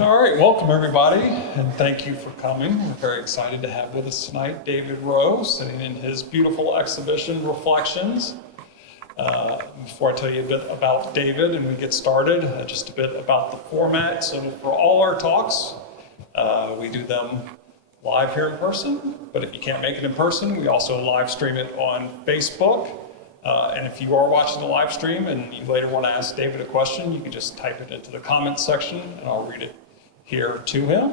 All right, welcome everybody, and thank you for coming. We're very excited to have with us tonight David Rowe, sitting in his beautiful exhibition, Reflections. Before I tell you a bit about David and we get started, just a bit about the format. So for all our talks, we do them live here in person, but if you can't make it in person, we also live stream it on Facebook. And if you are watching the live stream and you later want to ask David a question, you can just type it into the comments section and I'll read it here to him.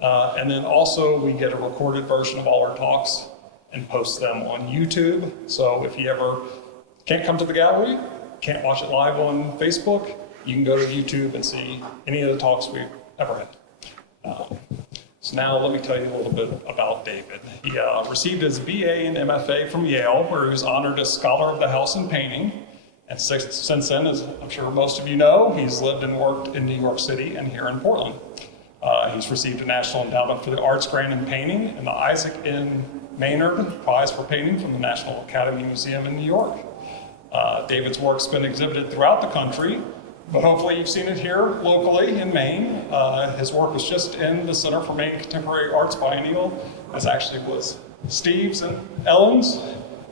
And then also we get a recorded version of all our talks and post them on YouTube. So if you ever can't come to the gallery, can't watch it live on Facebook, you can go to YouTube and see any of the talks we've ever had. So now let me tell you a little bit about David. He received his BA and MFA from Yale, where he was honored as Scholar of the House in Painting. And since then, as I'm sure most of you know, he's lived and worked in New York City and here in Portland. He's received a National Endowment for the Arts grant in painting and the Isaac N. Maynard Prize for Painting from the National Academy Museum in New York. David's work's been exhibited throughout the country, but hopefully you've seen it here locally in Maine. His work was just in the Center for Maine Contemporary Arts Biennial, as actually was Steve's and Ellen's.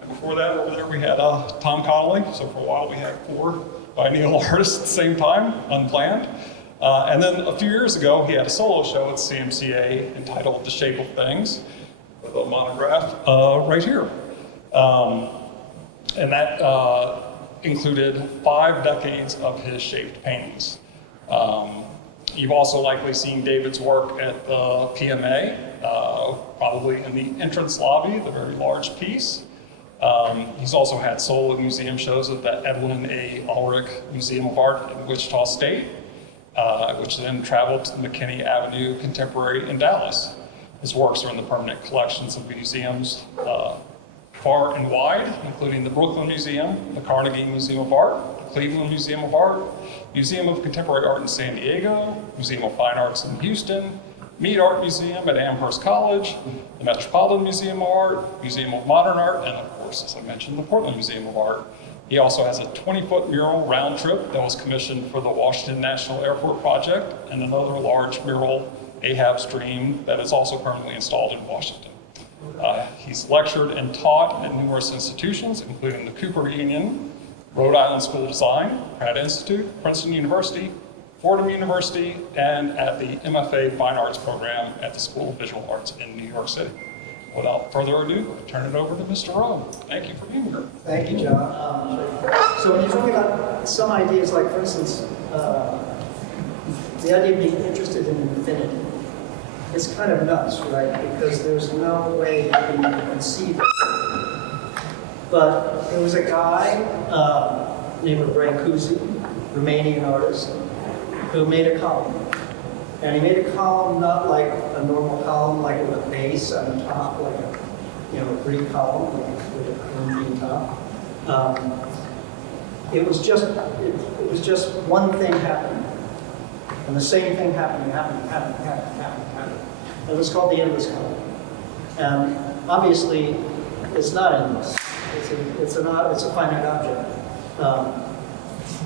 And before that, over there we had Tom Connolly. So for a while we had 4 biennial artists at the same time, unplanned. And then a few years ago, he had a solo show at CMCA entitled The Shape of Things, with a monograph right here. And that included 5 decades of his shaped paintings. You've also likely seen David's work at the PMA, probably in the entrance lobby, the very large piece. He's also had solo museum shows at the Evelyn A. Ulrich Museum of Art in Wichita State, which then traveled to the McKinney Avenue Contemporary in Dallas. His works are in the permanent collections of museums far and wide, including the Brooklyn Museum, the Carnegie Museum of Art, the Cleveland Museum of Art, Museum of Contemporary Art in San Diego, Museum of Fine Arts in Houston, Mead Art Museum at Amherst College, the Metropolitan Museum of Art, Museum of Modern Art, and of course, as I mentioned, the Portland Museum of Art. He also has a 20-foot mural round trip that was commissioned for the Washington National Airport project, and another large mural, Ahab's Dream, that is also permanently installed in Washington. He's lectured and taught at numerous institutions, including the Cooper Union, Rhode Island School of Design, Pratt Institute, Princeton University, Fordham University, and at the MFA Fine Arts program at the School of Visual Arts in New York City. Without further ado, I turn it over to Mr. Rowe. Thank you for being here. Thank you, John. So when you're talking about some ideas, like for instance, the idea of being interested in infinity, it's kind of nuts, right? Because there's no way you can conceive it. But there was a guy named Brancusi, Romanian artist, who made a column. And he made a column not like a normal column, like with a base on the top, like a Greek column, like with a Corinthian top. It was just one thing happening. And the same thing happening. It was called the endless column. And obviously, it's not endless. It's a finite object.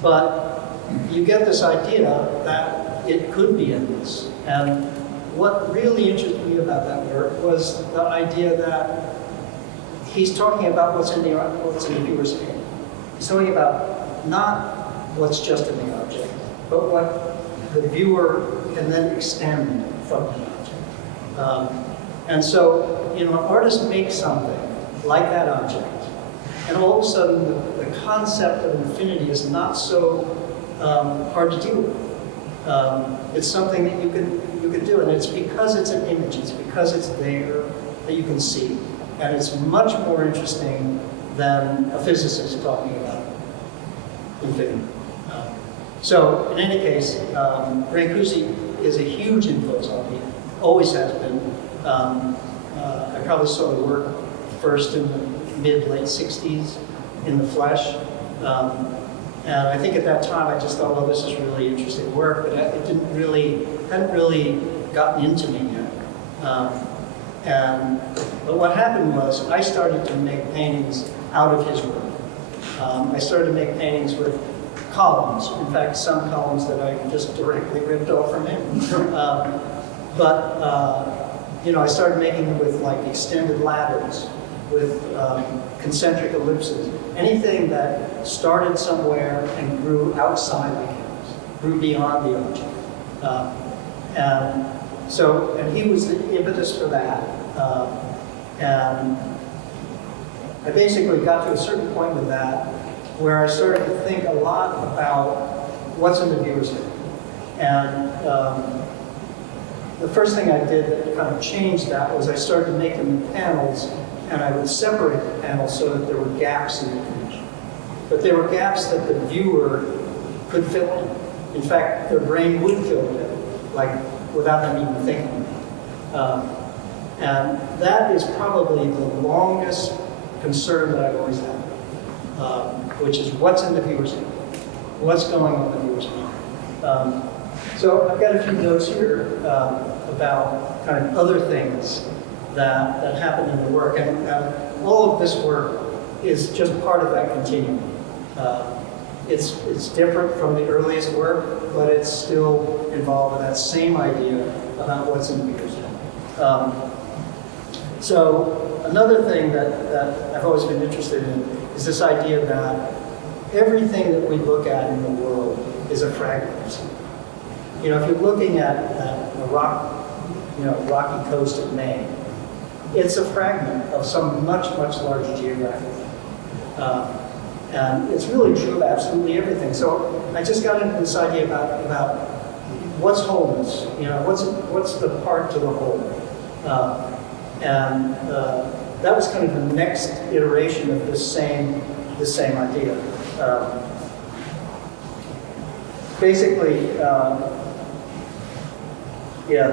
But you get this idea that it could be endless. And what really interested me about that work was the idea that he's talking about what's in the viewer's painting. He's talking about not what's just in the object, but what the viewer can then extend from the object. And so, an artist makes something like that object, and all of a sudden the concept of infinity is not so hard to deal with. It's something that you can do, and it's because it's an image, it's because it's there that you can see. And it's much more interesting than a physicist talking about infinity. So in any case, Brancusi is a huge influence on me, always has been. I probably saw the work first in the mid-late 60s in the flesh. And I think at that time I just thought, well, this is really interesting work, but it hadn't really gotten into me yet. But what happened was I started to make paintings out of his work. I started to make paintings with columns. In fact, some columns that I just directly ripped off from him. You know, I started making them with like extended ladders, with concentric ellipses. Anything that started somewhere and grew outside the canvas, grew beyond the object. And he was the impetus for that. And I basically got to a certain point with that where I started to think a lot about what's in the viewer's head. And the first thing I did that kind of changed that was I started to make them in panels, and I would separate the panels so that there were gaps in the image. But there were gaps that the viewer could fill in. In fact, their brain would fill it in, like without them even thinking. And that is probably the longest concern that I've always had, which is what's in the viewer's head, what's going on in the viewer's mind. So I've got a few notes here about kind of other things that happen in the work, and all of this work is just part of that continuum. It's different from the earliest work, but it's still involved with that same idea about what's in the viewer's head. So another thing that I've always been interested in is this idea that everything that we look at in the world is a fragment. You know, if you're looking at the rocky coast of Maine, it's a fragment of some much, much larger geographic thing. And it's really true of absolutely everything. So I just got into this idea about what's wholeness, you know, what's the part to the whole. That was kind of the next iteration of this same idea. Basically,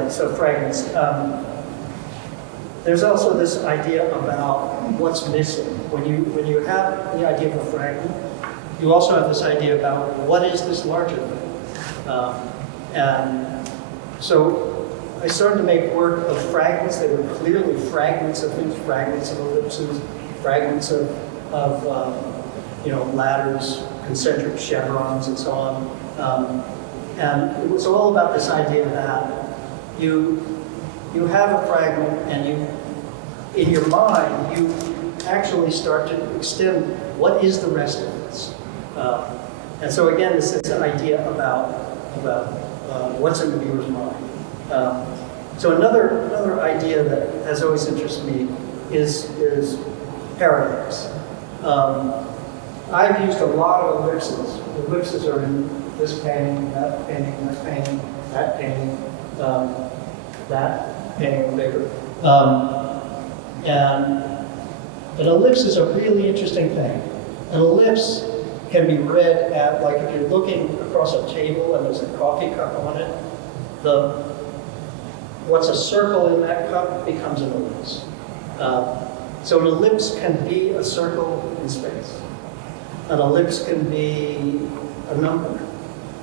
so fragments. There's also this idea about what's missing. When you have the idea of a fragment, you also have this idea about what is this larger thing. And so I started to make work of fragments that were clearly fragments of things, fragments of ellipses, fragments of ladders, concentric chevrons, and so on. And it was all about this idea that you have a fragment, and in your mind, you actually start to extend what is the rest of this. And so again, this is an idea about what's in the viewer's mind. So another idea that has always interested me is paradox. I've used a lot of ellipses. Ellipses are in this painting, that painting, that painting, that painting, that painting, bigger. And an ellipse is a really interesting thing. An ellipse can be read at, like if you're looking across a table and there's a coffee cup on it, what's a circle in that cup becomes an ellipse. So an ellipse can be a circle in space. An ellipse can be a number.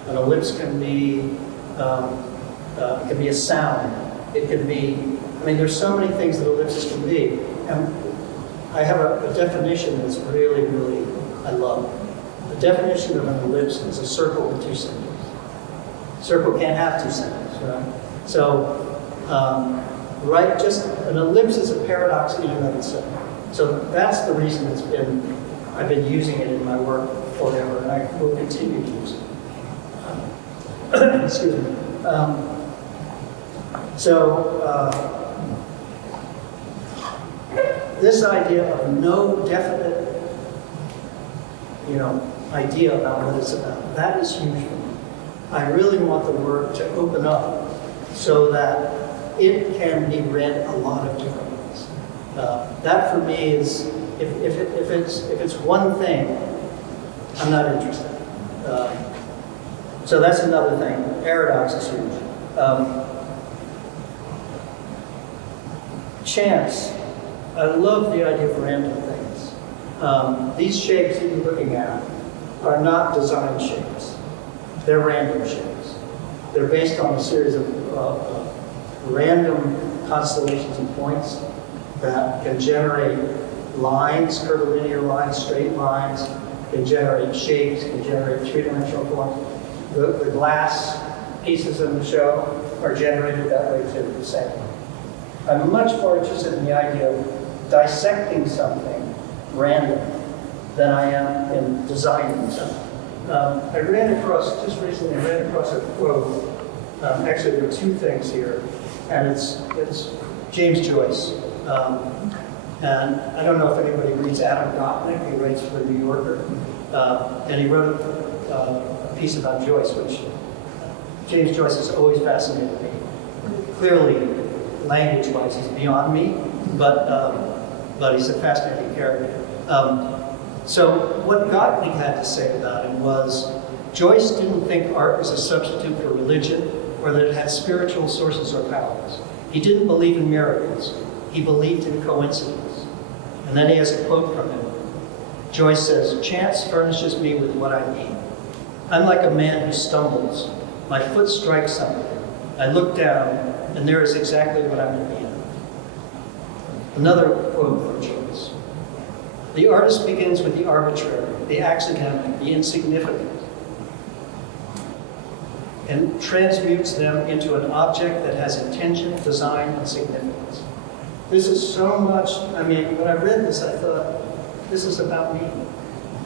An ellipse can be a sound. It can be, there's so many things that ellipses can be. And I have a definition that's really, really, I love. The definition of an ellipse is a circle with two centers. A circle can't have two centers, right? So, just an ellipse is a paradox in and of itself. So that's the reason I've been using it in my work forever, and I will continue to use it. Excuse me. This idea of no definite, idea about what it's about, that is huge for me. I really want the work to open up so that it can be read a lot of different ways. That for me is, if it's one thing, I'm not interested. So that's another thing. Paradox is huge. Chance. I love the idea of random things. These shapes that you're looking at are not design shapes. They're random shapes. They're based on a series of random constellations and points that can generate lines, curvilinear lines, straight lines, they generate shapes, they generate three-dimensional forms. The glass pieces in the show are generated that way too, the same. I'm much more interested in the idea of dissecting something random than I am in designing something. Just recently, I ran across a quote. Actually, there are two things here, and it's James Joyce. And I don't know if anybody reads Adam Gopnik. He writes for the New Yorker. And he wrote a piece about Joyce, which James Joyce has always fascinated me. Clearly, language-wise, he's beyond me, but he's a fascinating character. So what Gopnik had to say about him was, Joyce didn't think art was a substitute for religion or that it had spiritual sources or powers. He didn't believe in miracles. He believed in coincidence. And then he has a quote from him. Joyce says, "Chance furnishes me with what I need. I'm like a man who stumbles. My foot strikes something. I look down, and there is exactly what I'm in need of." Another quote from Joyce. "The artist begins with the arbitrary, the accidental, the insignificant, and transmutes them into an object that has intention, design, and significance." This is so much, I mean, when I read this, I thought, this is about me.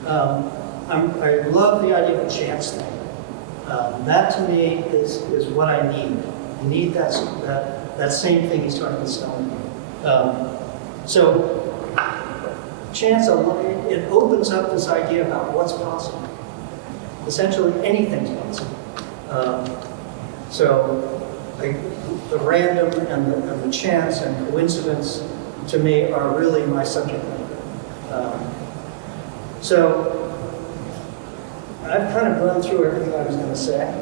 I love the idea of a chance thing. That to me is what I need. I need that same thing he's talking about stone. So chance, it opens up this idea about what's possible. Essentially, anything's possible. The random and the chance and coincidence, to me, are really my subject matter. So I've kind of run through everything I was going to say.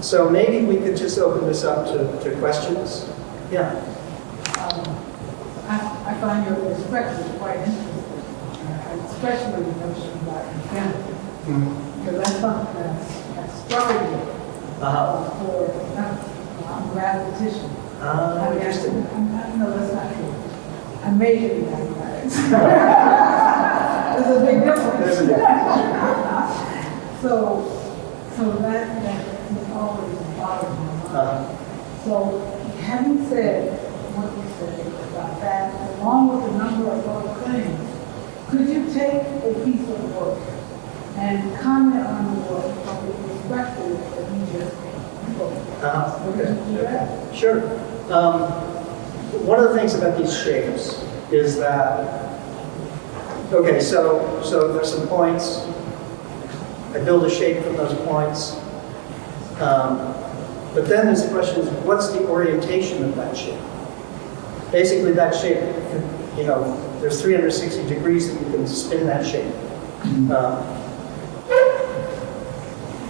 So maybe we could just open this up to questions. Yeah. I find your perspective quite interesting, especially the notion about infinity. Because that's something that's struggled with for repetition. Interesting. No, that's not true. I majored in mathematics. There's a big difference. So that is always bothered my mind. So having said what you said about that, along with a number of other things, could you take a piece of work and comment on the work from the perspective that you just spoke? Okay. Sure. One of the things about these shapes is that, okay, so there's some points. I build a shape from those points. But then there's the question is, what's the orientation of that shape? Basically, that shape, there's 360 degrees that you can spin that shape.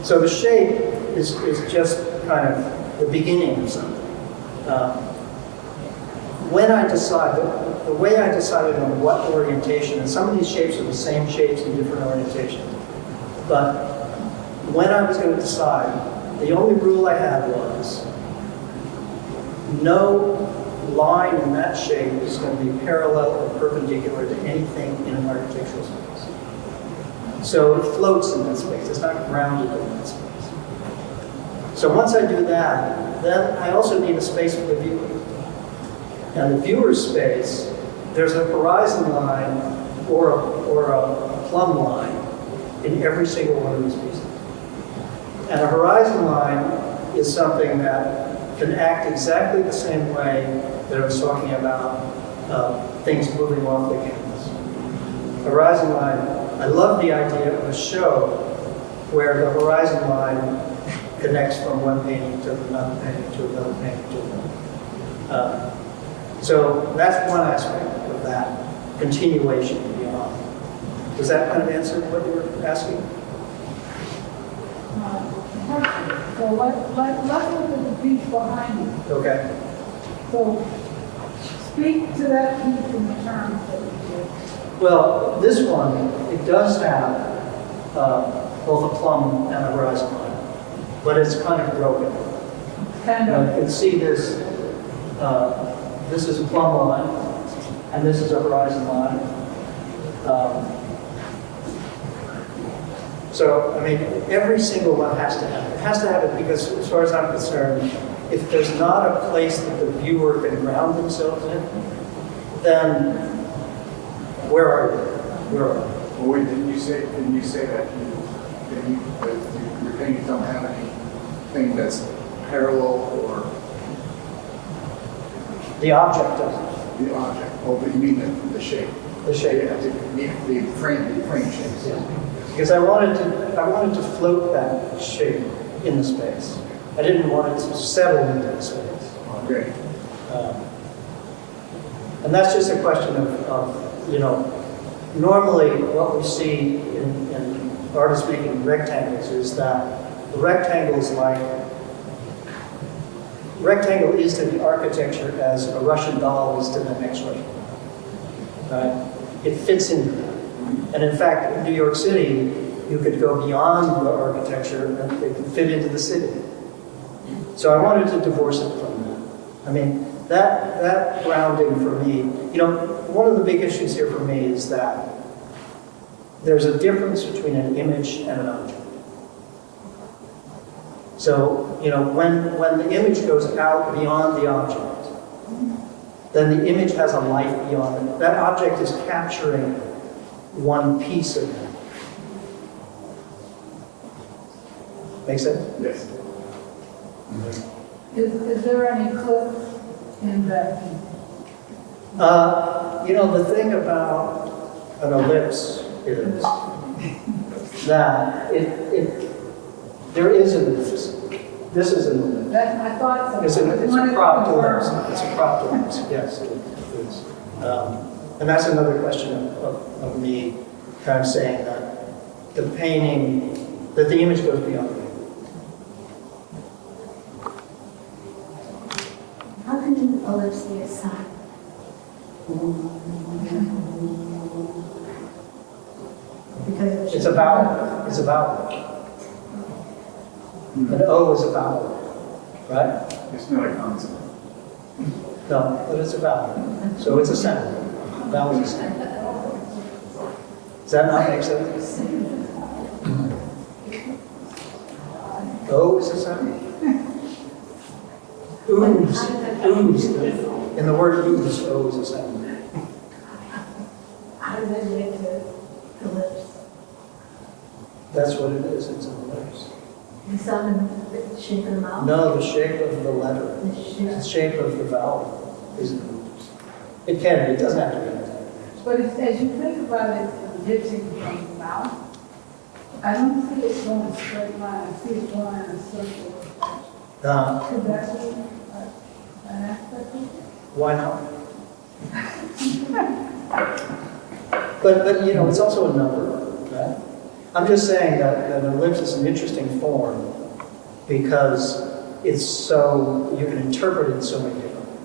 So the shape is just kind of the beginning of something. When I decide, the way I decided on what orientation, and some of these shapes are the same shapes in different orientations, but when I was going to decide, the only rule I had was no line in that shape is going to be parallel or perpendicular to anything in an architectural space. So it floats in that space. It's not grounded in that space. So once I do that, then I also need a space for the viewer. And the viewer's space, there's a horizon line or a plumb line in every single one of these pieces. And a horizon line is something that can act exactly the same way that I was talking about things moving off the canvas. Horizon line, I love the idea of a show where the horizon line connects from one painting to another painting to another painting to another. So that's one aspect of that continuation beyond. Does that kind of answer what you were asking? So let's look at the piece behind you. Okay. So speak to that piece in the terms that you did. Well, this one, it does have both a plumb and a horizon line, but it's kind of broken. Kind You of. can see this. This is a plumb line, and this is a horizon line. So, I mean, every single one has to have it. It has to have it because, as far as I'm concerned, if there's not a place that the viewer can ground themselves in, then where are you? Where are you? Well, wait, didn't you say that your paintings don't have anything that's parallel or The object of the object? Oh, but you mean the shape? the shape. Yeah, the frame shapes. Yeah. Because I wanted to float that shape in the space. I didn't want it to settle into the space. Okay. And that's just a question of normally what we see in artists making rectangles is that the rectangle is to the architecture as a Russian doll is to the next Russian doll. Right? It fits into that. And in fact, in New York City, you could go beyond the architecture and it could fit into the city. So I wanted to divorce it from that. I mean, that grounding for me, one of the big issues here for me is that there's a difference between an image and an object. So, when the image goes out beyond the object, then the image has a life beyond it. That object is capturing one piece of it. Make sense? Yes. Is there any cliff in that? The thing about an ellipse is that there is an ellipse. This is an ellipse. I thought so. It's a cropped ellipse. It's a cropped ellipse, yes, it is. And that's another question of me kind of saying that the painting, that the image goes beyond it. How can an ellipse be a sign? Because It's a vowel. It's a vowel. An O is a vowel, right? It's not a consonant. No, but it's a vowel. So it's a sound. Vowel is a sound. Does that not make sense? O is a sound. Ooze. Ooze. In the word ooze, O is a sound. how does that relate to ellipse? That's what it is. It's an ellipse. The sound and the shape of the mouth? No, the shape of the letter. The shape. The shape of the vowel is an ellipse. It can be. It doesn't have to be. But as you think about it, ellipsing from the mouth, I don't see it going a straight line. I see it going in a circle. Could that be an aspect of it? Why not? But it's also a number, right? I'm just saying that an ellipse is an interesting form because it's so, you can interpret it so many different ways.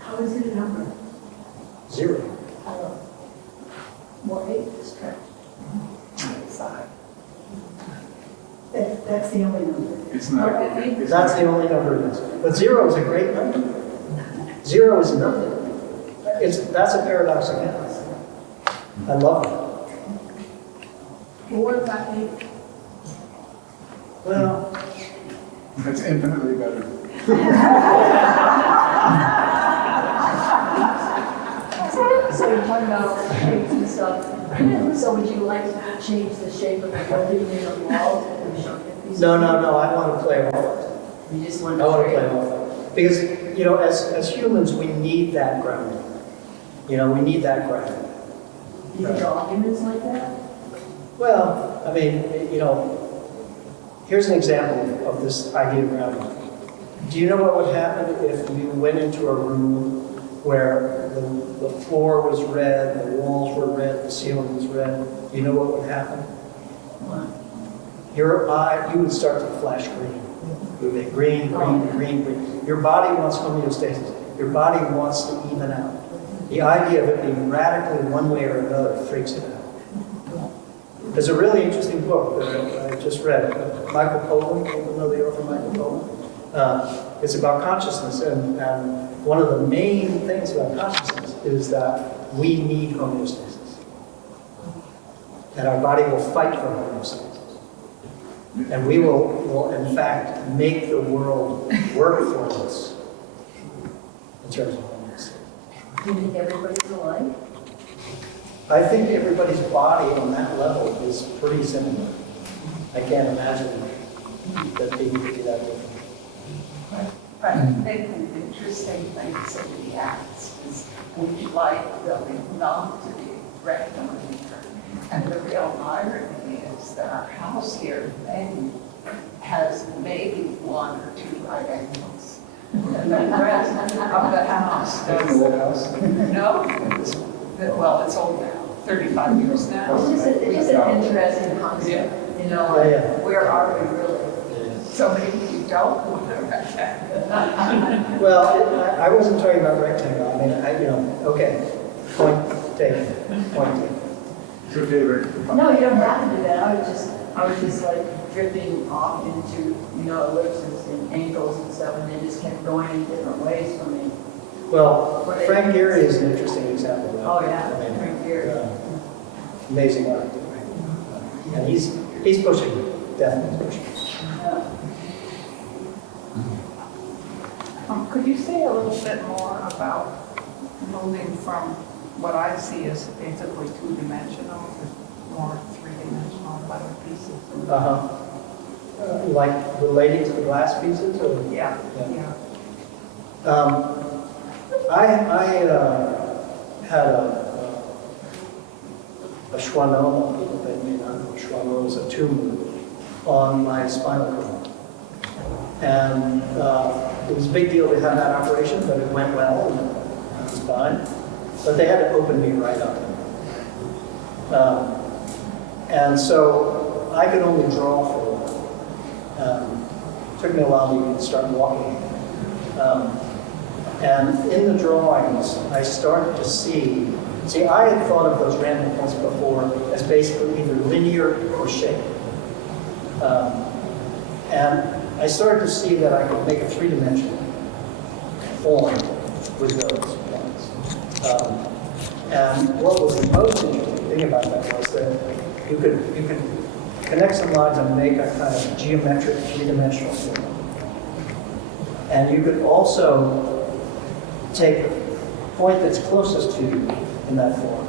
How is it a number? 0. More 8 is correct. That's the only number. It's not. That's the only number it is. But 0 is a great number. 0 is nothing. That's a paradox again. I love it. What about 8? Well, That's infinitely better. So you're talking about shapes and stuff. So would you like to change the shape of the building in the walls? no, I want to play off it. You just want I want to play off it. Because, as humans, we need that grounding. We need that grounding. Do you think arguments like that? Well, I mean, here's an example of this idea of grounding. Do you know what would happen if you went into a room where the floor was red, the walls were red, the ceiling was red? Do you know what would happen? What? You would start to flash green. It would be green, green, green, green. Your body wants homeostasis. Your body wants to even out. The idea of it being radically one way or another freaks it out. There's a really interesting book that I just read, Michael Pollan. You know the author Michael Pollan? It's about consciousness, and one of the main things about consciousness is that we need homeostasis. And our body will fight for homeostasis. And we will in fact make the world work for us in terms of homeostasis. Do you think everybody's alike? I think everybody's body on that level is pretty similar. I can't imagine that people could be that different. But I think an interesting thing somebody asks is, would you like really not to be rectangular? And the real irony is that our house here in Maine has maybe one or two right angles. And the rest of the house Isn't that house? no, well, it's old now, 35 years now. It's just an interesting concept, you know, Yeah, yeah. where are we really? So maybe you don't want to rectangle. Well, I wasn't talking about rectangle. I mean, okay, point taken, point taken. It's your favorite. No, you don't have to do that. I was just like drifting off into, ellipses and angles and stuff, and they just kept going in different ways for me. Well, Frank Gehry is an interesting example of that. Oh, yeah, I mean, Frank Gehry. Amazing art. And he's pushing, definitely pushing. Yeah. Could you say a little bit more about moving from what I see as basically two-dimensional to more three-dimensional letter pieces? Like relating to the glass pieces, or? Yeah. I had a schwannoma. People that may not know, schwannoma is a tumor on my spinal cord. And it was a big deal to have that operation, but it went well, and I was fine. But they had to open me right up. And so I could only draw for a while. It took me a while to even start walking. And in the drawings, I started to see, I had thought of those random points before as basically either linear or shaped. And I started to see that I could make a three-dimensional form with those points. And what was the most interesting thing about that was that you could connect some lines and make a kind of geometric three-dimensional form. And you could also take the point that's closest to you in that form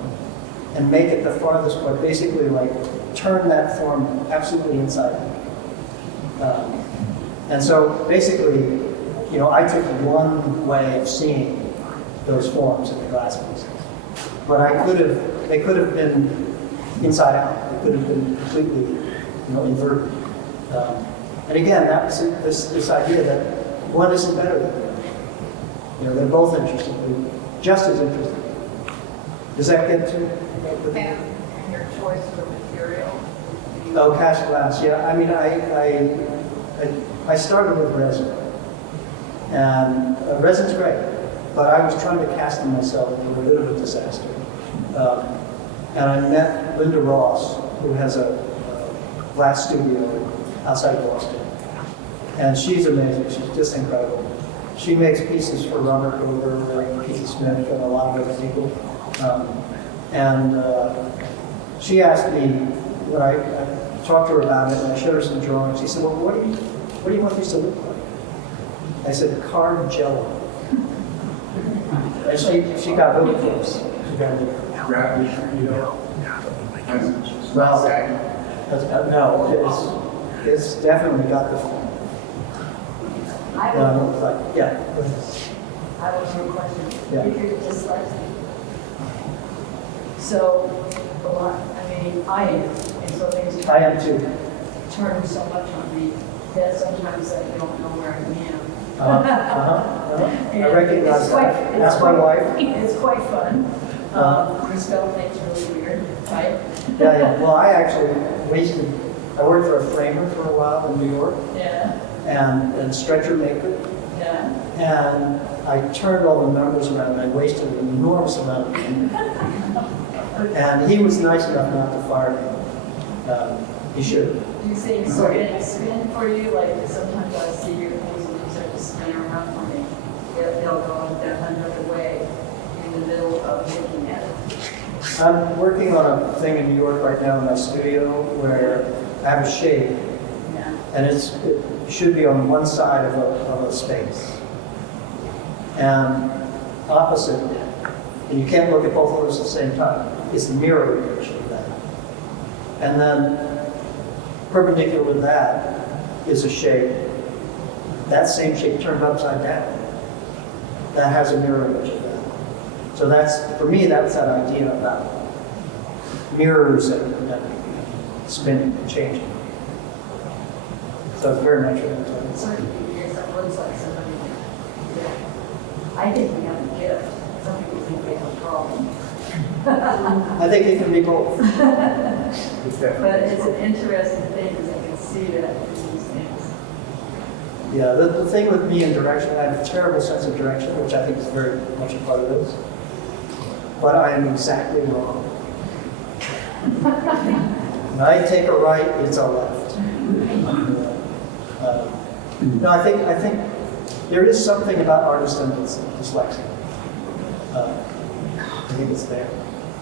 and make it the farthest point, basically like turn that form absolutely inside out. And so basically, I took one way of seeing those forms in the glass pieces. But they could have been inside out. They could have been completely, inverted. And again, that's this idea that one isn't better than the other. They're both interesting, just as interesting. Does that get to? And your choice of material? Oh, cast glass. Yeah, I mean, I started with resin, and resin's great, but I was trying to cast them myself, and they were a bit of a disaster. And I met Linda Ross, who has a glass studio outside of Boston, and she's amazing. She's just incredible. She makes pieces for Robert Gover and Pete Smith and a lot of other people. She asked me, when I talked to her about it, and I showed her some drawings, she said, well, what do you want these to look like? I said, carved jello. And she got really close. She got really close. Well, no, it's definitely got the form. I Yeah. have a question. Yeah. If you're dyslexic. So, I am, and so things I am too. turn so much on me that sometimes I don't know where I am. I And recognize it's that. That's my wife. It's quite fun. Christelle thinks really weird, right? Yeah. Well, I worked for a framer for a while in New York Yeah, and stretcher maker. yeah. And I turned all the numbers around and I wasted an enormous amount of money. And he was nice enough not to fire me. He should. Do you say spin for you? Like sometimes I see your things and you start to spin around for me. They'll go another way in the middle of looking at it. I'm working on a thing in New York right now in my studio where I have a shade, Yeah. and it should be on one side of a space. And opposite, and you can't look at both of those at the same time, is the mirror image of that. And then perpendicular to that is a shape. That same shape turned upside down. That has a mirror image of that. So that's, for me, that's that idea about mirrors and spinning and changing. So it's very much of So it looks like somebody, I think we have a gift. Some people think we have a problem. I think it can be both. But it's an interesting thing because I can see that in these things. Yeah, the thing with me in direction, I have a terrible sense of direction, which I think is very much a part of this. But I am exactly wrong. When I take a right, it's a left. No, I think there is something about artists and dyslexia. I think it's there.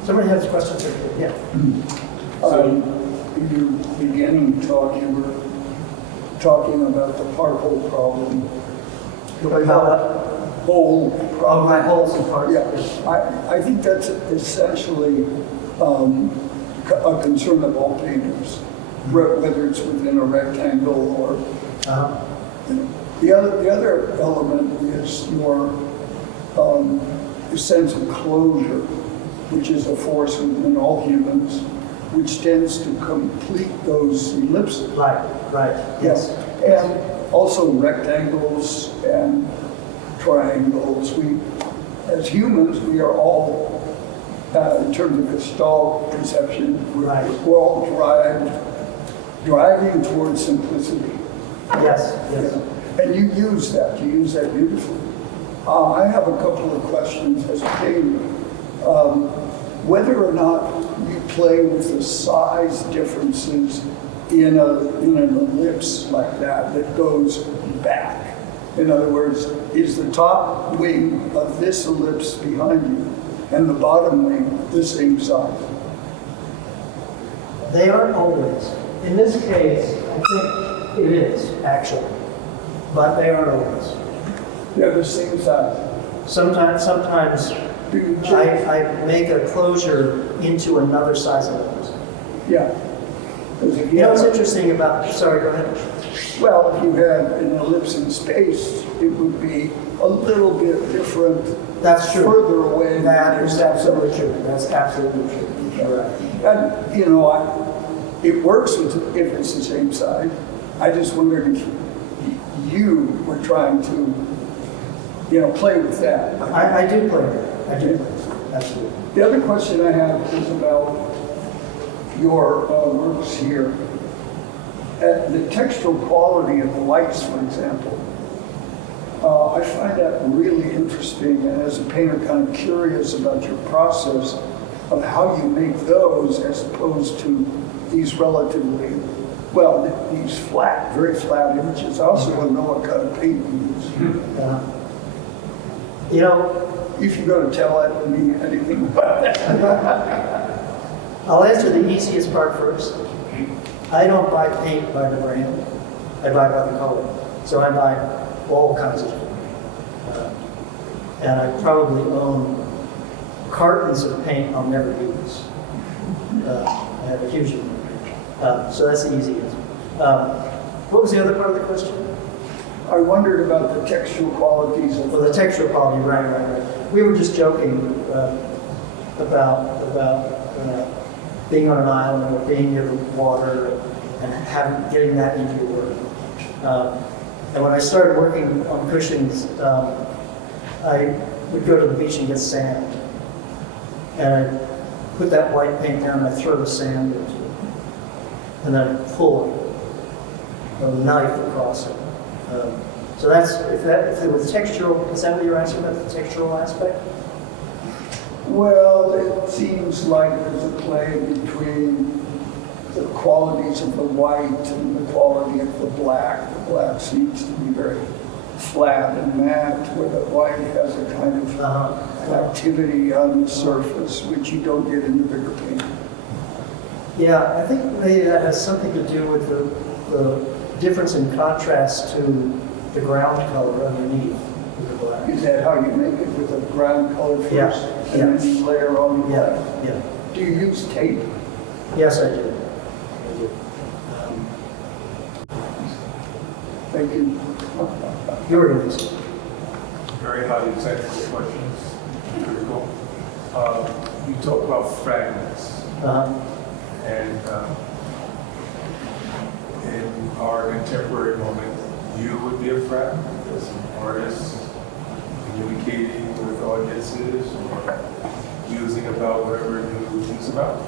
Somebody has questions? Yeah. In your beginning talk, you were talking about the part-hole problem. Hole Oh, problem. my holes and parts. Yeah, I think that's essentially a concern of all painters, whether it's within a rectangle or the other element is your sense of closure, which is a force within all humans, which tends to complete those ellipses. Right, yes. And also rectangles and triangles. We, as humans, we are all, in terms of Gestalt perception, Right. we're all driving towards simplicity. Yes. And you use that beautifully. I have a couple of questions as a painter. Whether or not you play with the size differences in an ellipse like that goes back. In other words, is the top wing of this ellipse behind you and the bottom wing the same size? They aren't always. In this case, I think it is, actually. But they aren't always. They're the same size. Sometimes Do you change? I make a closure into another size ellipse. Yeah. 'Cause if You know what's have- interesting about, sorry, go ahead. Well, if you had an ellipse in space, it would be a little bit different. That's true. Further away. That is absolutely true. That's absolutely true. You're right. And, it works if it's the same side. I just wondered if you were trying to, play with that. I do play with it. I do play with it. Absolutely. The other question I have is about your works here. The textural quality of the lights, for example. I find that really interesting, and as a painter, kind of curious about your process of how you make those as opposed to these relatively, these very flat images. I also want to know what kind of paint you use. If you're going to tell me anything about that. I'll answer the easiest part first. I don't buy paint by the brand. I buy by the color. So I buy all kinds of paint. And I probably own cartons of paint I'll never use. I have a huge amount. So that's the easiest. What was the other part of the question? I wondered about the textual qualities of Well, the textural quality, right. We were just joking about being on an island or being near the water and getting that into your work. And when I started working on Cushing's, I would go to the beach and get sand. And I'd put that white paint down and I'd throw the sand into it. And then I'd pull a knife across it. So that's, if it was textural, is that what you're asking about, the textural aspect? Well, it seems like there's a play between the qualities of the white and the quality of the black. The black seems to be very flat and matte, where the light has a kind of activity on the surface, which you don't get in the bigger painting. Yeah, I think maybe that has something to do with the difference in contrast to the ground color underneath with the black. Is that how you make it, with a ground color first? Yeah, And then you layer on the black? Yeah. Do you use tape? Yes, I do. Thank you. Your release. Very highly technical questions. Very cool. You talk about fragments, and in our contemporary moment, you would be a fragment as an artist communicating with audiences or musing about whatever you muse about.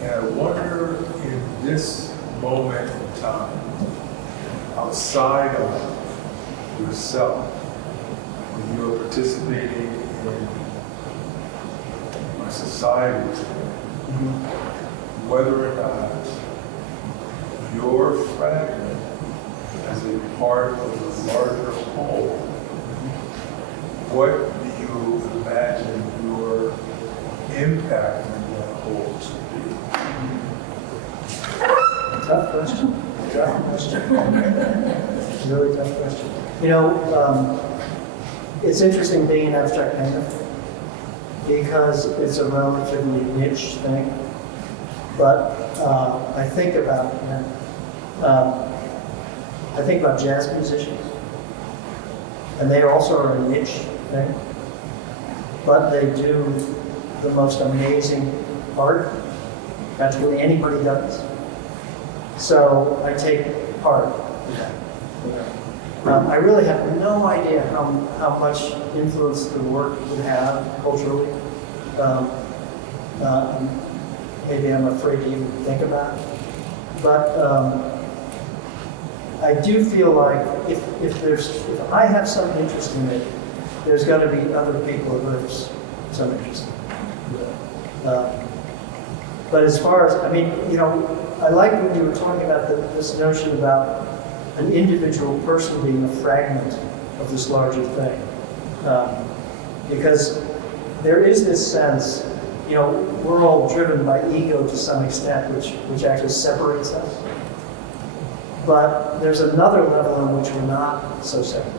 And I wonder in this moment in time, outside of yourself, when you're participating in our society, whether or not your fragment as a part of the larger whole, what do you imagine your impact on that whole to be? Tough question. Tough question. Really tough question. You know, it's interesting being an abstract painter because it's a relatively niche thing. But I think about jazz musicians, and they also are a niche thing, but they do the most amazing art that really anybody does. So I take part in that. I really have no idea how much influence the work would have culturally. Maybe I'm afraid to even think about it. But I do feel like if I have some interest in it, there's got to be other people who have some interest in it. But as far as, I mean, you know, I like when you were talking about this notion about an individual person being a fragment of this larger thing. Because there is this sense, you know, we're all driven by ego to some extent, which actually separates us. But there's another level on which we're not so separate.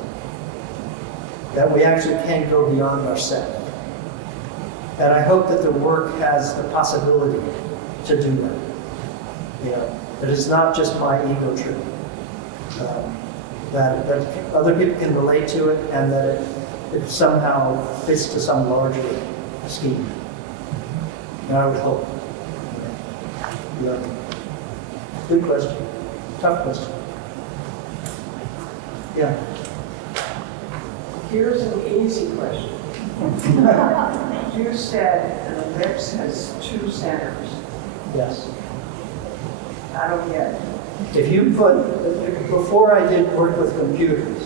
That we actually can go beyond ourselves. And I hope that the work has the possibility to do that. You know, that it's not just my ego trip. That other people can relate to it, and that it somehow fits to some larger scheme. And I would hope. Yeah. Good question. Tough question. Yeah. Here's an easy question. You said an ellipse has two centers. Yes. I don't get it. If you put, before I did work with computers,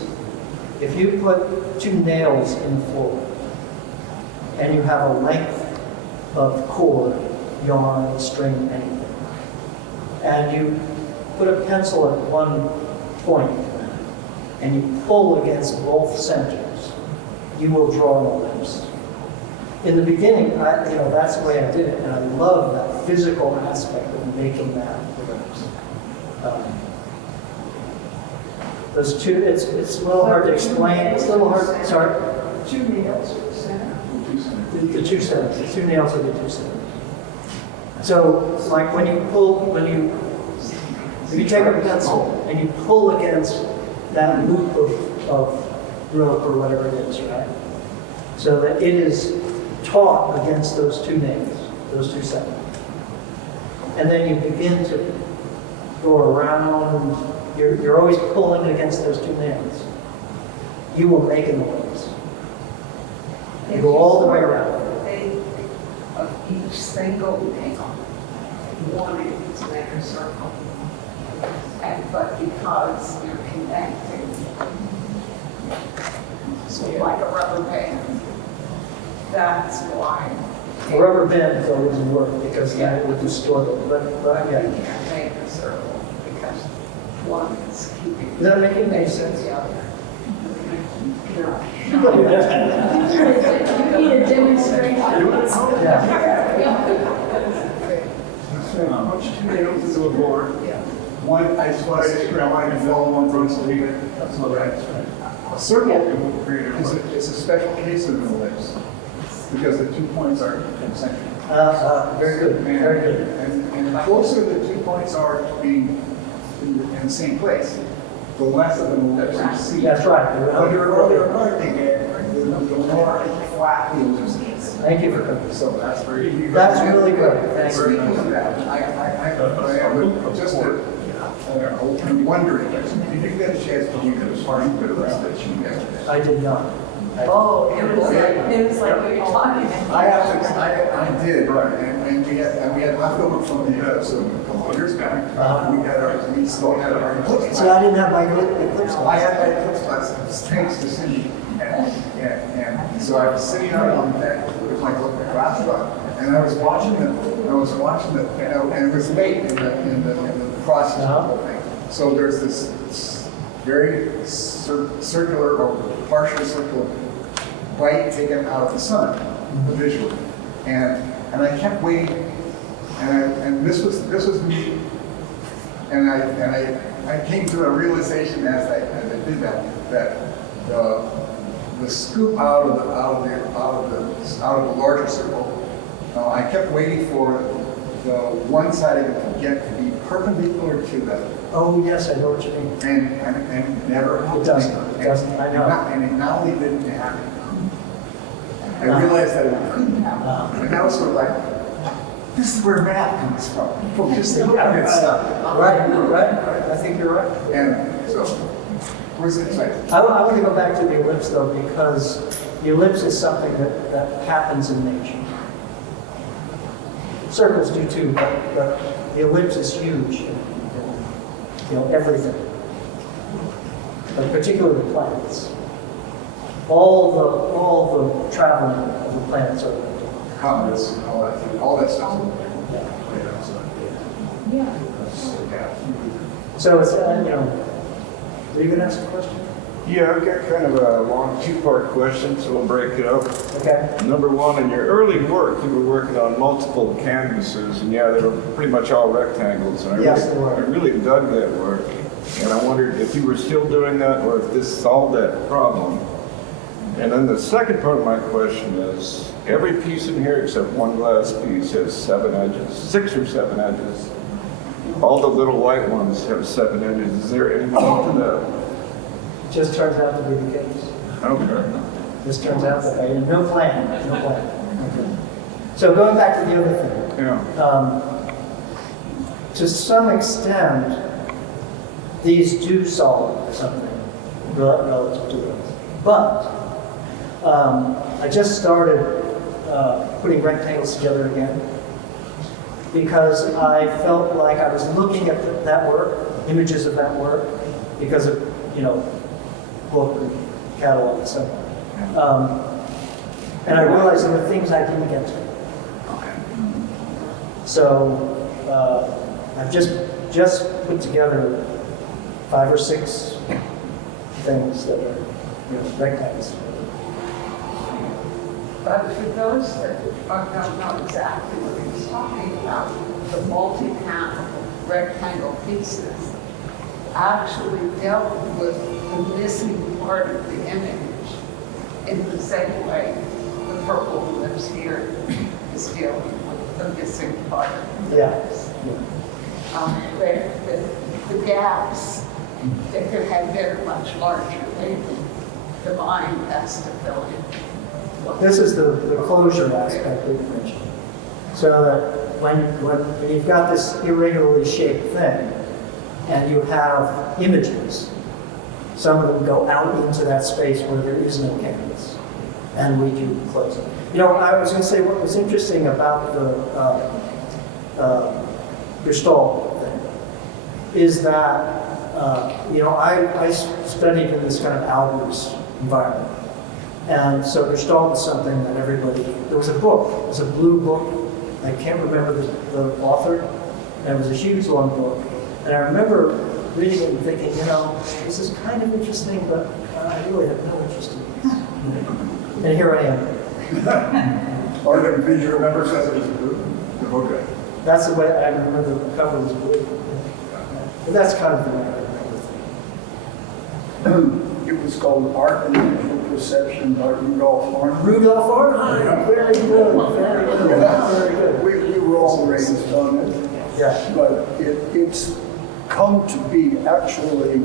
if you put two nails in the floor and you have a length of cord, yarn, string, anything, and you put a pencil at one point and you pull against both centers, you will draw an ellipse. In the beginning, that's the way I did it, and I love that physical aspect of making that ellipse. Those two, it's a little hard to explain. It's a little hard. Sorry. Two nails at the center. The two centers. The two nails are the two centers. So, like when you take a pencil and you pull against that loop of rope or whatever it is, right? So that it is taut against those two nails, those two centers. And then you begin to go around. You're always pulling against those two nails. You will make an ellipse. You go all the way around. Of each single nail, one is like a circle. But because you're connecting, so like a rubber band, that's why. A rubber band doesn't work because then it would distort it. But yeah. You can't make a circle because one is keeping. Does that make any sense? The other. You need a demonstration. How much tomatoes into a board? One, I just want to fill one from so that's right. A circle is a special case of an ellipse because the 2 points are concentric. Very good, very good. And the closer the 2 points are to being in the same place, the less of an ellipse you see. That's right. The further apart they get, the more flat the ellipse is. Thank you for coming. So that's very. That's really good. Thank Speaking you. of that, I'm wondering, did you get a chance to read the party bit around that you yesterday? I did not. Oh, it was like we were talking. I did, right, and we had leftover from the episode a couple of years back. We still had our eclipse. So I didn't have my eclipse. I had my eclipse class, thanks to Cindy. And so I was sitting out on the deck with my glasses on, and I was watching the, and it was late in the process of the whole thing. So there's this very circular or partially circular light taken out of the sun, visually, and I kept waiting, and this was me, and I came to a realization as I did that the scoop out of the larger circle, I kept waiting for the one side of it to get to be perpendicular to the. Oh, yes, I know what you mean. And never. It doesn't, I know. And it not only didn't happen, I realized that it couldn't happen. And that was sort of like, this is where math comes from. People just look at stuff. Right. I think you're right. And so, where's it exciting? I want to go back to the ellipse, though, because the ellipse is something that happens in nature. Circles do too, but the ellipse is huge in everything, but particularly the planets. All the traveling of the planets are Comets and all that stuff. Yeah. So it's, are you going to ask a question? Yeah, I've got kind of a long two-part question, so we'll break it up. Okay. Number one, in your early work, you were working on multiple canvases, and yeah, they were pretty much all rectangles. And Yes, they were. I really dug that work, and I wondered if you were still doing that or if this solved that problem. And then the second part of my question is, every piece in here except one glass piece has 7 edges, 6 or 7 edges. All the little white ones have 7 edges. Is there anything to that? Just turns out to be the case. Okay. Just turns out that way. No plan. Okay. So going back to the other thing. Yeah. To some extent, these do solve something relative to those. But I just started putting rectangles together again because I felt like I was looking at that work, images of that work, because of, book and catalog and stuff. And I realized there were things I didn't get to. So I've just put together 5 or 6 things that are rectangles. But for those that don't know exactly what he was talking about, the multi-panel rectangle pieces actually dealt with the missing part of the image in the same way the purple lips here is dealing with the missing part of the Yes. where the gaps, if it had been much larger, maybe the mind has to fill in. This is the closure aspect that you mentioned. So that when you've got this irregularly shaped thing, and you have images, some of them go out into that space where there is no canvas, and we do close it. I was going to say what was interesting about the Gestalt thing is that, I studied in this kind of Albers environment. And so Gestalt was something that there was a book, it was a blue book, I can't remember the author, and it was a huge long book. And I remember reading it and thinking, this is kind of interesting, but I really have no interest in this. And here I am. Or did you remember says it was blue? Okay. That's the way I remember the cover was blue. But that's kind of the way I remember things. It was called Art and Visual Perception by Rudolph Arndt. Rudolph Arndt, very good, very good, very good. We were all raised on it. Yeah. But it's come to be actually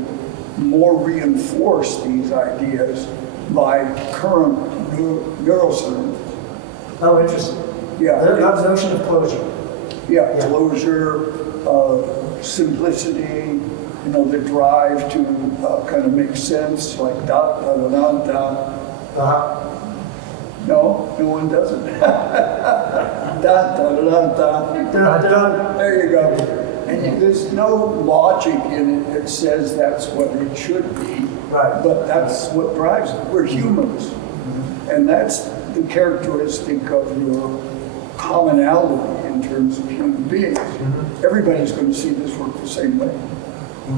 more reinforced, these ideas, by current neuroscience. Oh, interesting. Yeah. The notion of closure. Yeah, closure, simplicity, the drive to kind of make sense, like dot, dot, dot, dot. Uh-huh. No, no one does it. Dot, dot, dot, dot, dot, dot. There you go. And there's no logic in it that says that's what it should be. Right. But that's what drives it. We're humans. And that's the characteristic of your commonality in terms of human beings. Everybody's going to see this work the same way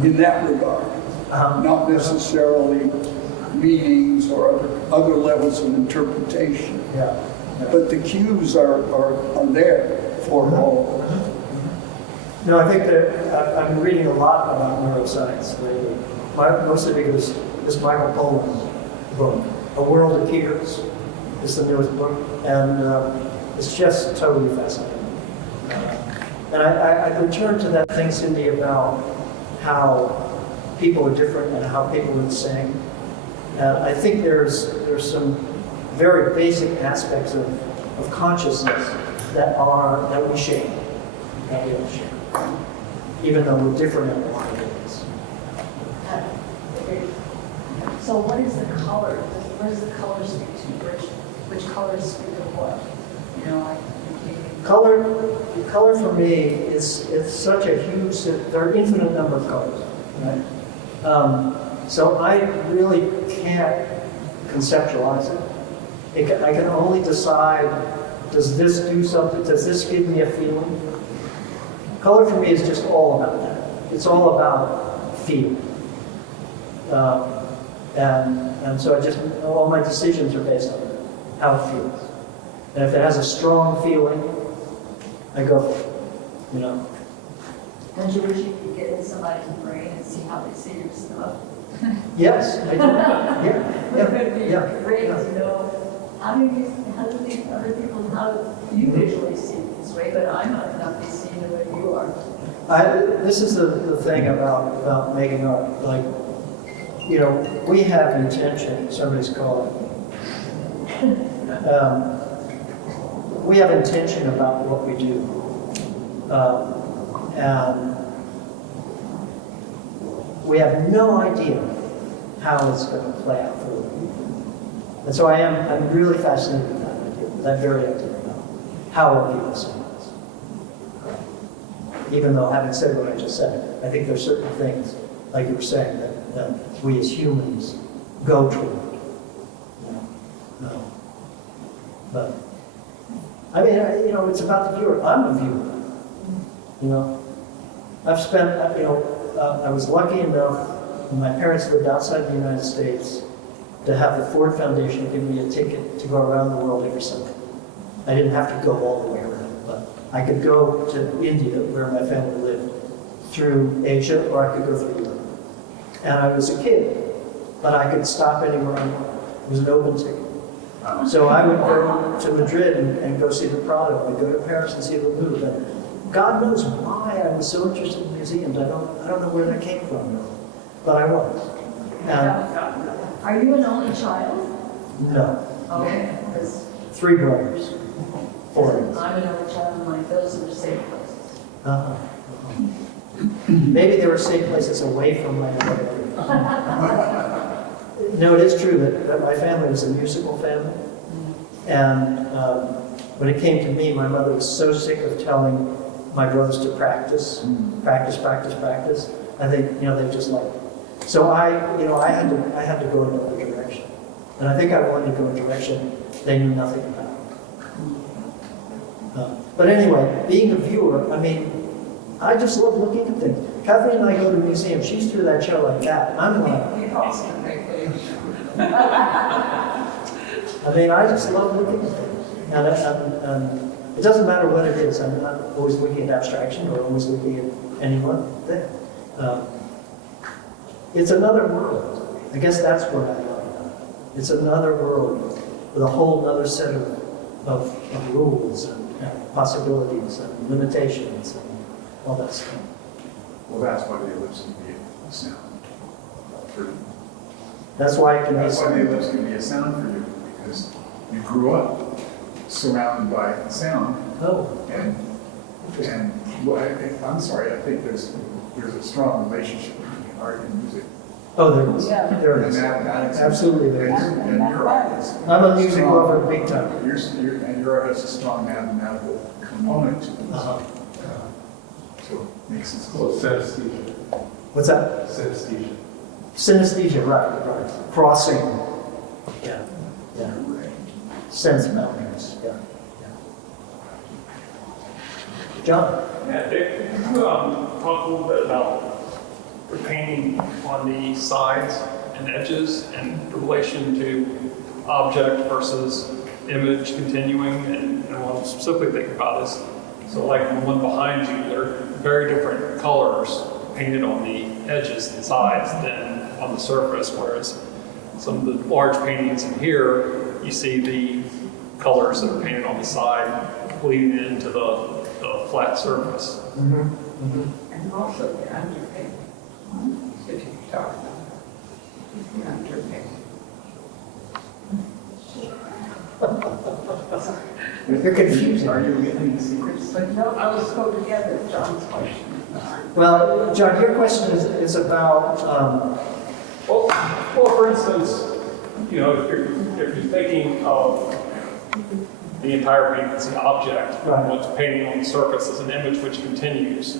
in that regard. Not necessarily meanings or other levels of interpretation. Yeah. But the cues are there for all. No, I think that I've been reading a lot about neuroscience lately. Mostly because this Michael Pollan's book, A World Appears, is the newest book, and it's just totally fascinating. And I returned to that thing, Cindy, about how people are different and how people are the same. And I think there's some very basic aspects of consciousness that we share, even though we're different in a lot of ways. So what is the color? What does the color speak to? Which colors speak of what? Color for me it's such a huge, there are infinite number of colors, right? So I really can't conceptualize it. I can only decide, does this do something? Does this give me a feeling? Color for me is just all about that. It's all about feeling. And so all my decisions are based on how it feels. And if it has a strong feeling, I go for it, Don't you wish you could get in somebody's brain and see how they see your stuff? Yes, I do. It would be Yeah. great to know how do other people, how you visually see it this way, but I might not be seeing the way you are. This is the thing about making art. Like, we have intention, somebody's calling. We have intention about what we do. And we have no idea how it's going to play out for other people. And so I'm really fascinated with that idea, because I'm very active about how are people seeing this. Even though, having said what I just said, I think there's certain things, like you were saying, that we as humans go toward. But, I mean, it's about the viewer. I'm a viewer. I've spent, I was lucky enough, when my parents lived outside the United States, to have the Ford Foundation give me a ticket to go around the world every summer. I didn't have to go all the way around, but I could go to India, where my family lived, through Asia, or I could go through Europe. And I was a kid, but I could stop anywhere I wanted. It was an open ticket. So I would go to Madrid and go see the Prado. I'd go to Paris and see the Louvre. And God knows why I was so interested in museums. I don't know where that came from, but I was. Are you an only child? No. Okay. Because 3 brothers. 4 of us. I'm an only child, and like those are the safe places. Maybe there were safe places away from my mother. No, it is true that my family was a musical family. And when it came to me, my mother was so sick of telling my brothers to practice. I think, they just like it. So I had to go in another direction. And I think I wanted to go in a direction they knew nothing about. But anyway, being a viewer, I just love looking at things. Kathleen and I go to museums. She's through that show like that. I'm like, I mean, I just love looking at things. And it doesn't matter what it is. I'm not always looking at abstraction or always looking at any one thing. It's another world. I guess that's what I love about it. It's another world with a whole other set of rules and possibilities and limitations and all that stuff. Well, that's why the ellipse can be a sound for you. That's why it can be That's why the something. ellipse can be a sound for you, because you grew up surrounded by sound. Oh, And well, I'm sorry, I think there's a strong relationship between art and music. oh, there is. Yeah. There And is. mathematics. Absolutely there is. And your art is. I'm a music strong. lover big time. And your art has a strong mathematical component to it. Uh-huh. So it makes it Well, close. synesthesia. What's that? Synesthesia. Synesthesia, right. Crossing. Yeah. Sense boundaries, yeah. John? Yeah, Dick, could you talk a little bit about the painting on the sides and edges and the relation to object versus image continuing? And what I'm specifically thinking about is, so like the one behind you, there are very different colors painted on the edges and sides than on the surface, whereas some of the large paintings in here, you see the colors that are painted on the side bleeding into the flat surface. And also the underpainting, if you talk about it, the underpainting. You're confusing. Are you getting the secrets? But no, I was go together, John's question. Well, John, your question is about, Well, for instance, you know, if you're thinking of the entire painting as an object, Right. what's painting on the surface as an image which continues.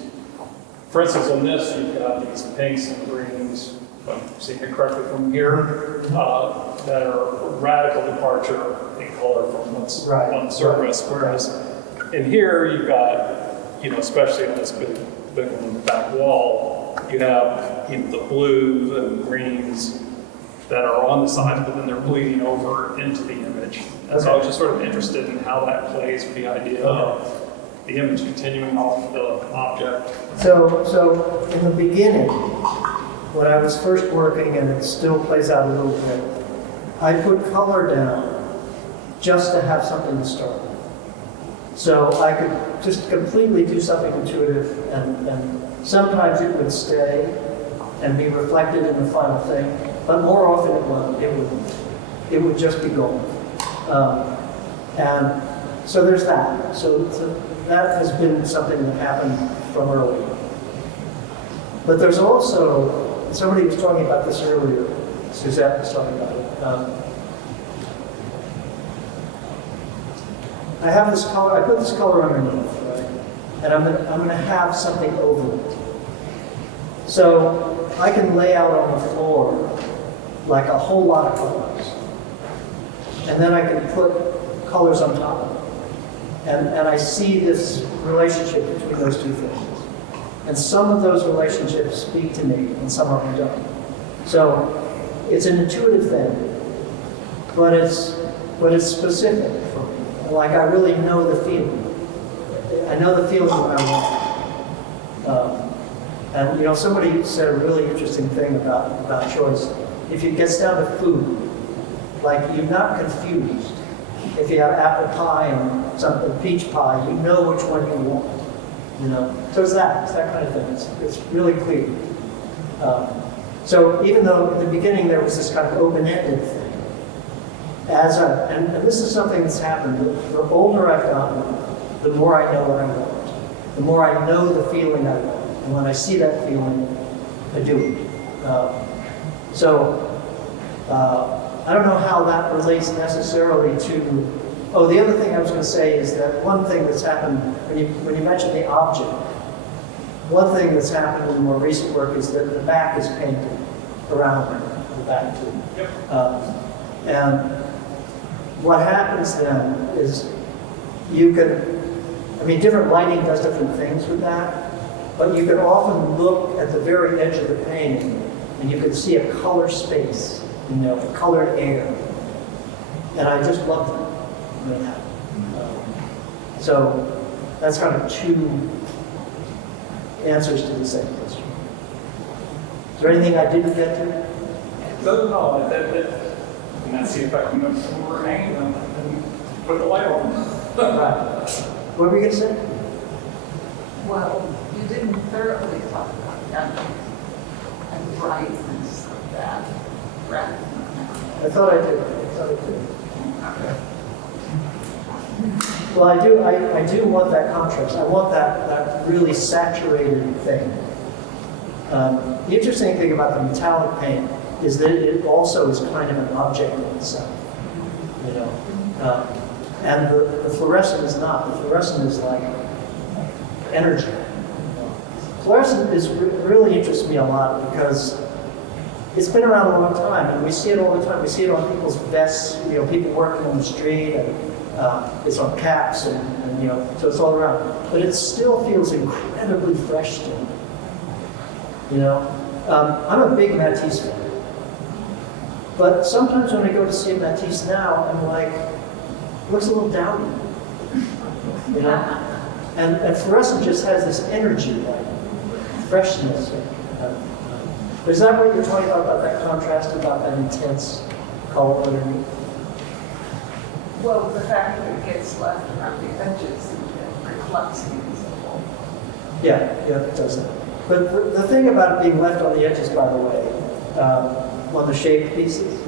For instance, on this, you've got these pinks and greens, if I'm seeing it correctly from here, that are radical departure in color from what's Right. on the surface. Whereas in here, you've got, you know, especially on this big one on the back wall, you have, you know, the blues and greens that are on the sides, but then they're bleeding over into the image. And so I was just sort of interested in how that plays with the idea of the image continuing off the object. so in the beginning, when I was first working, and it still plays out a little bit, I put color down just to have something to start with. So I could just completely do something intuitive, and sometimes it would stay and be reflected in the final thing, but more often it wouldn't. It would just be gone. And so there's that. So that has been something that happened from early. But there's also, somebody was talking about this earlier, Suzette was talking about it. I have this color, I put this color underneath, right? And I'm gonna have something over it. So I can lay out on the floor like a whole lot of colors. And then I can put colors on top of it. And I see this relationship between those two things. And some of those relationships speak to me, and some of them don't. So it's an intuitive thing, but it's specific for me. Like I really know the feeling. I know the feeling that I want. And you know, somebody said a really interesting thing about choice. If it gets down to food, like you're not confused. If you have apple pie and something, peach pie, you know which one you want. You know, so it's that kind of thing. It's really clear. So even though at the beginning there was this kind of open-ended thing, and this is something that's happened. The older I've gotten, the more I know what I want. The more I know the feeling I want. And when I see that feeling, I do it. I don't know how that relates necessarily to. Oh, the other thing I was going to say is that one thing that's happened when you mentioned the object. One thing that's happened in more recent work is that the back is painted around the back too. Yep. And what happens then is you can. I mean, different lighting does different things with that, but you can often look at the very edge of the painting and you can see a color space, you know, a colored air. And I just loved it when it happened. So that's kind of two answers to the same question. Is there anything I didn't get to? No, and let's see if I can move some more hanging and put the light on. Right. What were you going to say? Well, you didn't thoroughly talk about gun and brightness of that. Right. I thought I did. Well, I do want that contrast. I want that really saturated thing. The interesting thing about the metallic paint is that it also is kind of an object in itself, you know. And the fluorescent is not. The fluorescent is like energy. Fluorescent really interests me a lot because it's been around a long time, and we see it all the time. We see it on people's vests, you know, people working on the street, and it's on caps, and you know, so it's all around. But it still feels incredibly fresh to me. You know, I'm a big Matisse fan, but sometimes when I go to see a Matisse now, I'm like, it looks a little dowdy, you know. And fluorescent just has this energy, like freshness. Is that what you're talking about that contrast, about that intense color underneath? Well, the fact that it gets left around the edges and reflects invisible. Yeah, it does that. But the thing about it being left on the edges, by the way, on the shaped pieces,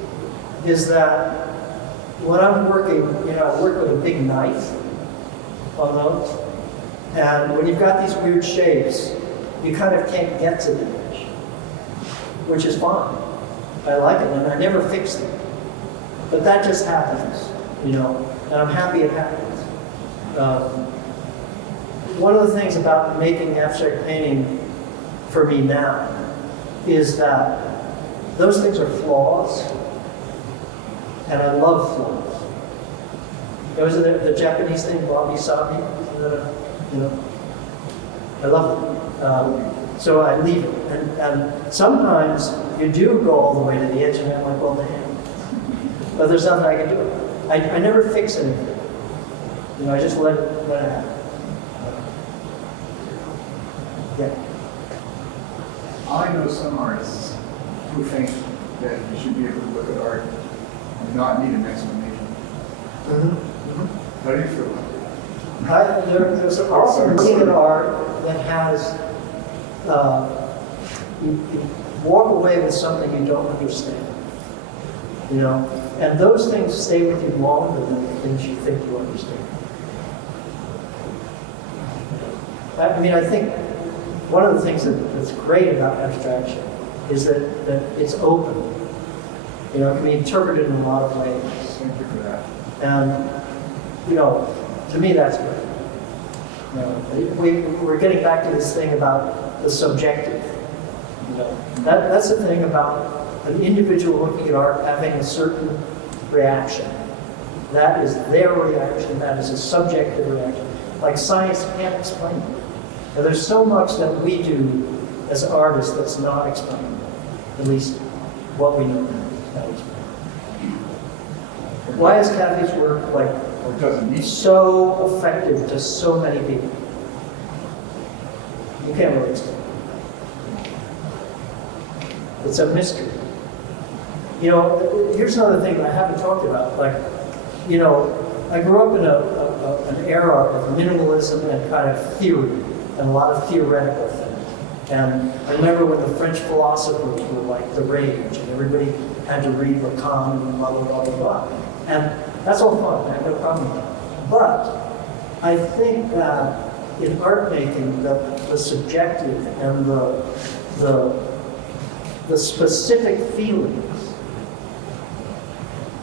is that when I'm working, you know, I work with a big knife on those, and when you've got these weird shapes, you kind of can't get to the edge, which is fine. I like it, and I never fix them. But that just happens, you know, and I'm happy it happens. One of the things about making abstract painting for me now is that those things are flaws, and I love flaws. Those are the Japanese thing, wabi-sabi, you know, I love it. So I leave it. And sometimes you do go all the way to the edge, and I'm like, well, damn. But there's nothing I can do. I never fix anything. You know, I just let it happen. Yeah. I know some artists who think that you should be able to look at art and not need an explanation. How do you feel about that? There's also looking at art that has, you walk away with something you don't understand. You know, and those things stay with you longer than the things you think you understand. I mean, I think one of the things that's great about abstraction is that it's open. You know, it can be interpreted in a lot of ways. Thank you for that. And, you know, to me, that's great. You know, we're getting back to this thing about the subjective. You know, that's the thing about an individual looking at art having a certain reaction. That is their reaction. That is a subjective reaction. Like science can't explain it. And there's so much that we do as artists that's not explainable. At least what we know is not explainable. Why is Kathy's work like Or it doesn't need so effective to so many people? You can't really explain it. It's a mystery. You know, here's another thing that I haven't talked about. Like, you know, I grew up in an era of minimalism and kind of theory, and a lot of theoretical things. And I remember when the French philosophers were like the rage, and everybody had to read Lacan and blah, blah, blah, blah, blah. And that's all fun, I have no problem with that. But I think that in art making, the subjective and the specific feelings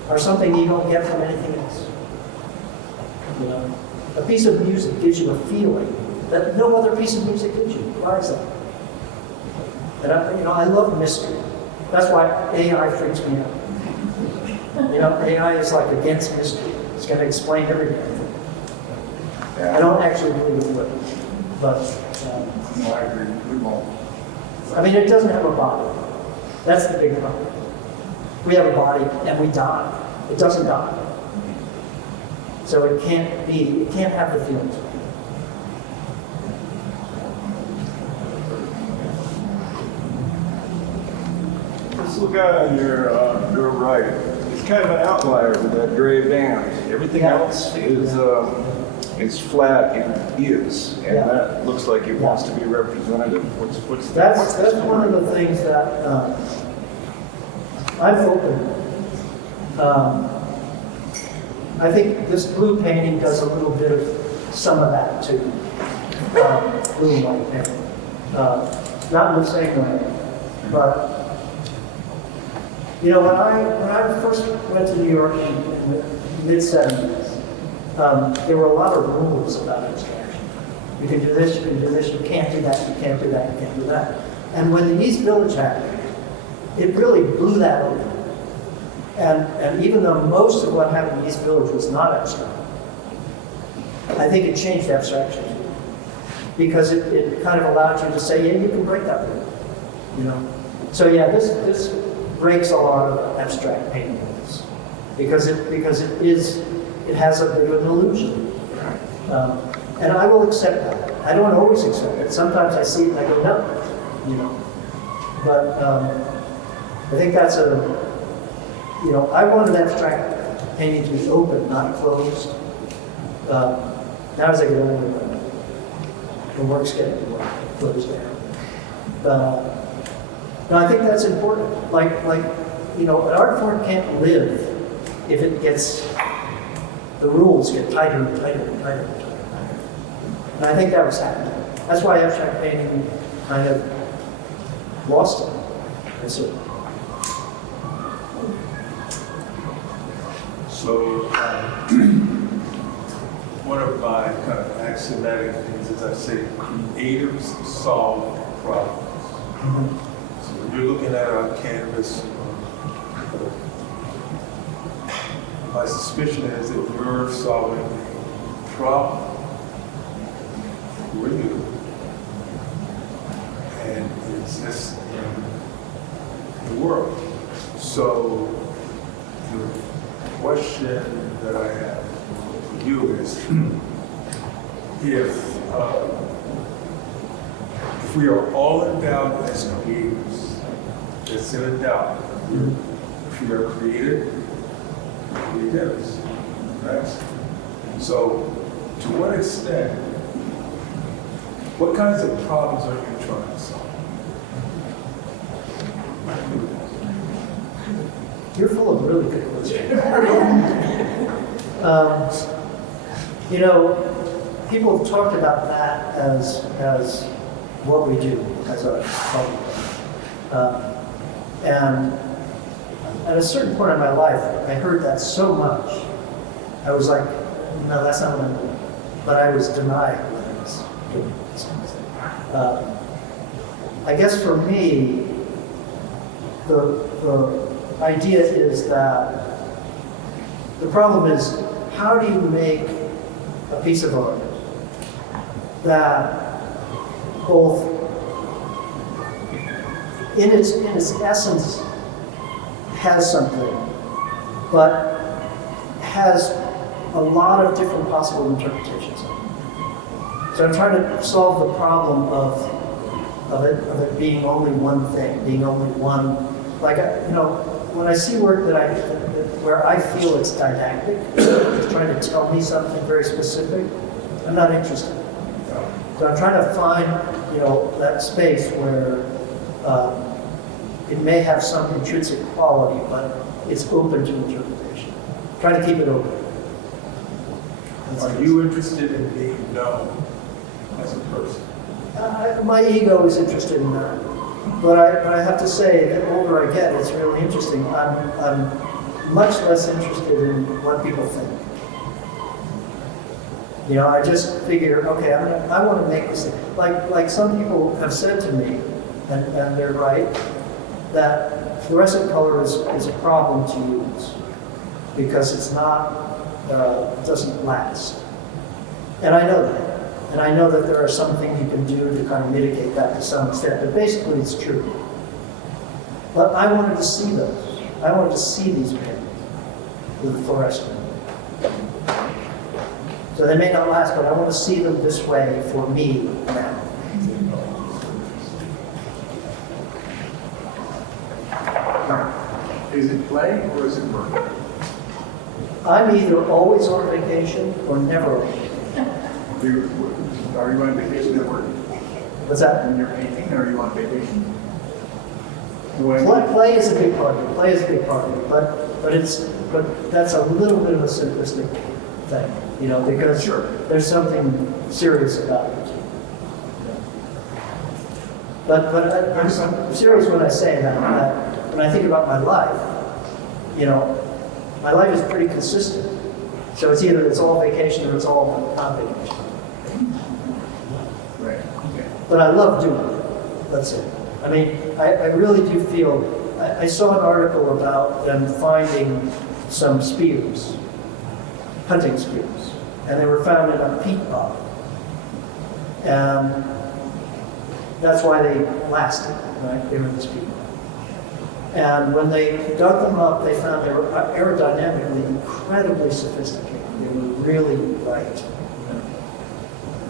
are something you don't get from anything else. You know, a piece of music gives you a feeling that no other piece of music gives you. Why is that? And I love mystery. That's why AI freaks me out. You know, AI is like against mystery. It's going to explain everything. I don't actually believe it would, but No, I agree. We won't. I mean, it doesn't have a body. That's the big problem. We have a body and we die. It doesn't die. So it can't have the feelings. This little guy on your right, he's kind of an outlier with that gray band. Everything Yeah. else is flat and is, and Yeah. that looks like it wants to be representative. What's That's the one of the things that I've opened. I think this blue painting does a little bit of some of that too. Blue and white painting. Not in the same way, but you know, when I first went to New York in the mid-70s, there were a lot of rules about abstraction. You can do this, you can do this, you can't do that, you can't do that, you can't do that. And when the East Village happened, it really blew that open. And even though most of what happened in East Village was not abstract, I think it changed abstraction because it kind of allowed you to say, yeah, you can break that rule, you know. So yeah, this breaks a lot of abstract painting rules because it has a bit of an illusion. And I will accept that. I don't always accept it. Sometimes I see it and I go, no, you know. But I think that's you know, I wanted abstract painting to be open, not closed. Now as I get older, the work's getting closed down. No, I think that's important. Like, you know, an art form can't live if it gets, the rules get tighter and tighter and tighter and tighter. And I think that was happening. That's why abstract painting kind of lost it. That's it. So, one of my kind of axiomatic things is I say creatives solve problems. So when you're looking at our canvas, my suspicion is that you're solving a problem for you, and it's just in the world. So the question that I have for you is, if we are all endowed as creators, it's in a doubt. If we are created, creatives, right? So, to what extent, what kinds of problems are you trying to solve? You're full of really good questions. You know, people have talked about that as what we do as a public. And at a certain point in my life, I heard that so much, I was like, no, that's not what I'm doing. But I was denied what I was doing. I guess for me, the idea is that the problem is, how do you make a piece of art that both in its essence has something, but has a lot of different possible interpretations of it. So I'm trying to solve the problem of it being only one thing, being only one, like, you know, when I see work where I feel it's didactic, it's trying to tell me something very specific, I'm not interested. So I'm trying to find, you know, that space where it may have some intrinsic quality, but it's open to interpretation. Trying to keep it open. Are you interested in being known as a person? My ego is interested in that. But I have to say, the older I get, it's really interesting. I'm much less interested in what people think. You know, I just figure, okay, I want to make this thing. Like some people have said to me, and they're right, that fluorescent color is a problem to use because it's not, it doesn't last. And I know that. And I know that there are some things you can do to kind of mitigate that to some extent, but basically it's true. But I wanted to see those. I wanted to see these paintings with fluorescent. So they may not last, but I want to see them this way for me now. Is it play or is it work? I'm either always on vacation or never on vacation. Are you on vacation at work? What's that? When you're painting, or are you on vacation? Play is a big part of it. Play is a big part of it, but that's a little bit of a simplistic thing, you know, because Sure. there's something serious about it. But I'm serious when I say that when I think about my life, you know, my life is pretty consistent. So it's either it's all vacation or it's all not vacation. Right. Okay. But I love doing it. That's it. I mean, I really do feel, I saw an article about them finding some spears, hunting spears, and they were found in a peat bog. And that's why they lasted, right? They were in this peat bog. And when they dug them up, they found they were aerodynamically incredibly sophisticated. They were really light.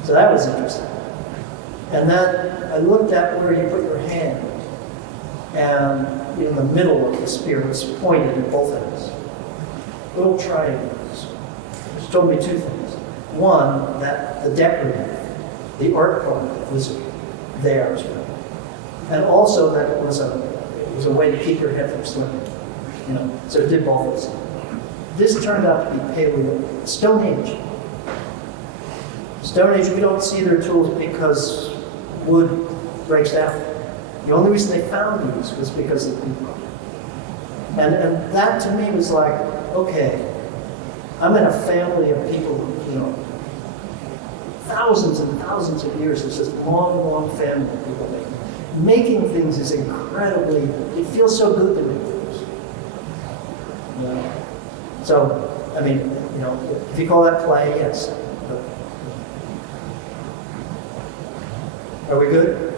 So that was interesting. And then I looked at where you put your hand, and in the middle of the spear was pointed at both ends. Little triangles, which told me two things. One, that the decorative, the art part was there as well. And also that it was a way to keep your head from slipping. You know, so it did both those things. This turned out to be Paleo, Stone Age. Stone Age, we don't see their tools because wood breaks down. The only reason they found these was because of the peat bog. And that to me was like, okay, I'm in a family of people who, you know, thousands and thousands of years. It's this long, long family of people making things is incredibly, it feels so good to make things. You know? So, I mean, you know, if you call that play, yes. Are we good?